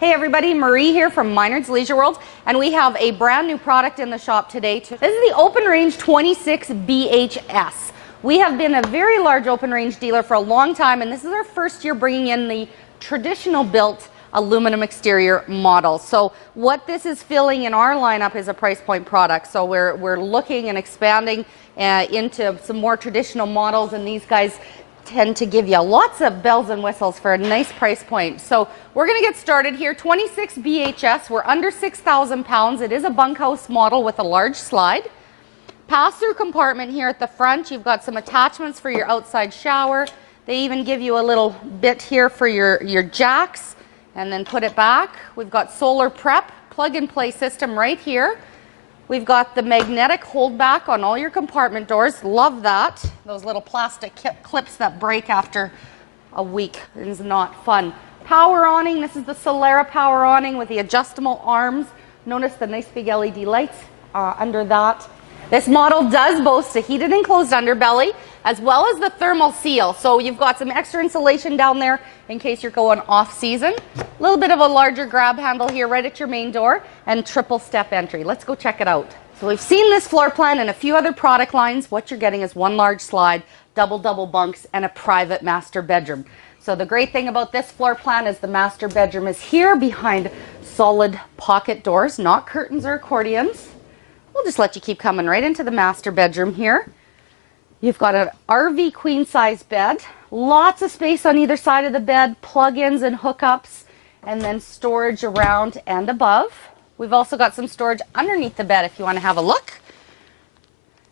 Hey everybody, Marie here from Minard's Leisure World, and we have a brand new product in the shop today. This is the Open Range 26 BHS. We have been a very large open range dealer for a long time, and this is our first year bringing in the traditional built aluminum exterior model. So what this is filling in our lineup is a price point product. So we're looking and expanding into some more traditional models, and these guys tend to give you lots of bells and whistles for a nice price point. So we're going to get started here. 26 BHS, we're under 6,000 pounds. It is a bunkhouse model with a large slide. Pass-through compartment here at the front. You've got some attachments for your outside shower. They even give you a little bit here for your jacks, and then put it back. We've got solar prep, plug-and-play system right here. We've got the magnetic holdback on all your compartment doors. Love that. Those little plastic clips that break after a week is not fun. Power awning. This is the Solera power awning with the adjustable arms. Notice the nice big LED lights under that. This model does boast a heated enclosed underbelly as well as the thermal seal. So you've got some extra insulation down there in case you're going off season. A little bit of a larger grab handle here right at your main door, and triple step entry. Let's go check it out. So we've seen this floor plan and a few other product lines. What you're getting is one large slide, double bunks, and a private master bedroom. So the great thing about this floor plan is the master bedroom is here behind solid pocket doors, not curtains or accordions. We'll just let you keep coming right into the master bedroom here. You've got an RV queen size bed, lots of space on either side of the bed, plug-ins and hookups, and then storage around and above. We've also got some storage underneath the bed if you want to have a look.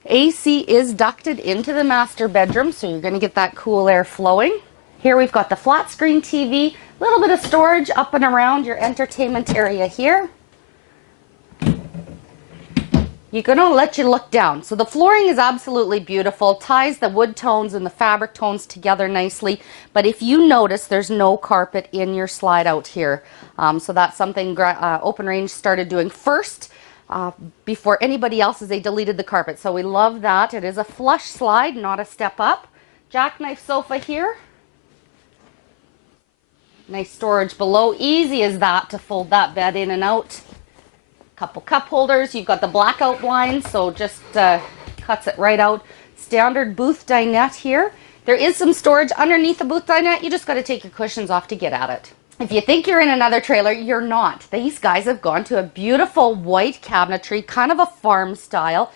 AC is ducted into the master bedroom, so you're going to get that cool air flowing. Here we've got the flat screen TV, a little bit of storage up and around your entertainment area here. You're going to let you look down. So the flooring is absolutely beautiful, ties the wood tones and the fabric tones together nicely. But if you notice, there's no carpet in your slide out here. So that's something Open Range started doing first before anybody else, as they deleted the carpet. So we love that. It is a flush slide, not a step up. Jackknife sofa here. Nice storage below. Easy as that to fold that bed in and out. Couple cup holders. You've got the blackout blinds, so just cuts it right out. Standard booth dinette here. There is some storage underneath the booth dinette. You just got to take your cushions off to get at it. If you think you're in another trailer, you're not. These guys have gone to a beautiful white cabinetry, kind of a farm style.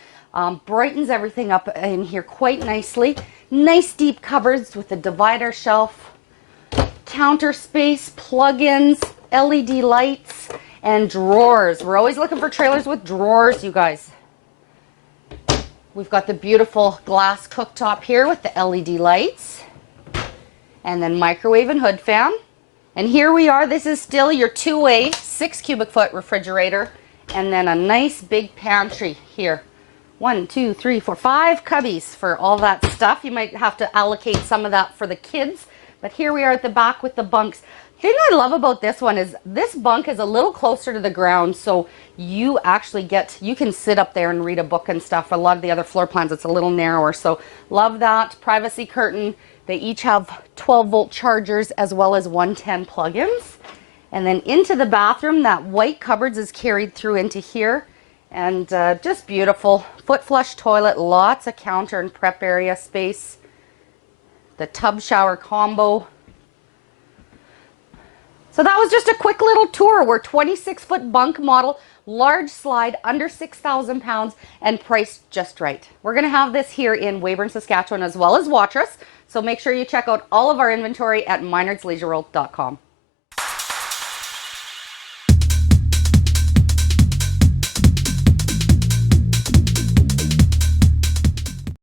Brightens everything up in here quite nicely. Nice deep cupboards with a divider shelf, counter space, plug-ins, LED lights, and drawers. We're always looking for trailers with drawers, you guys. We've got the beautiful glass cooktop here with the LED lights, and then microwave and hood fan. And here we are. This is still your two-way 6 cubic foot refrigerator, and then a nice big pantry here. 1, 2, 3, 4, 5 cubbies for all that stuff. You might have to allocate some of that for the kids, but here we are at the back with the bunks. The thing I love about this one is this bunk is a little closer to the ground, so you actually you can sit up there and read a book and stuff. A lot of the other floor plans, it's a little narrower, so love that. Privacy curtain. They each have 12-volt chargers as well as 110 plugins. And then into the bathroom, that white cupboards is carried through into here, and just beautiful. Foot flush toilet, lots of counter and prep area space. The tub shower combo. So that was just a quick little tour. We're 26-foot bunk model, large slide, under 6,000 pounds, and priced just right. We're going to have this here in Weyburn, Saskatchewan, as well as Watrous. So make sure you check out all of our inventory at minardsleisureworld.com.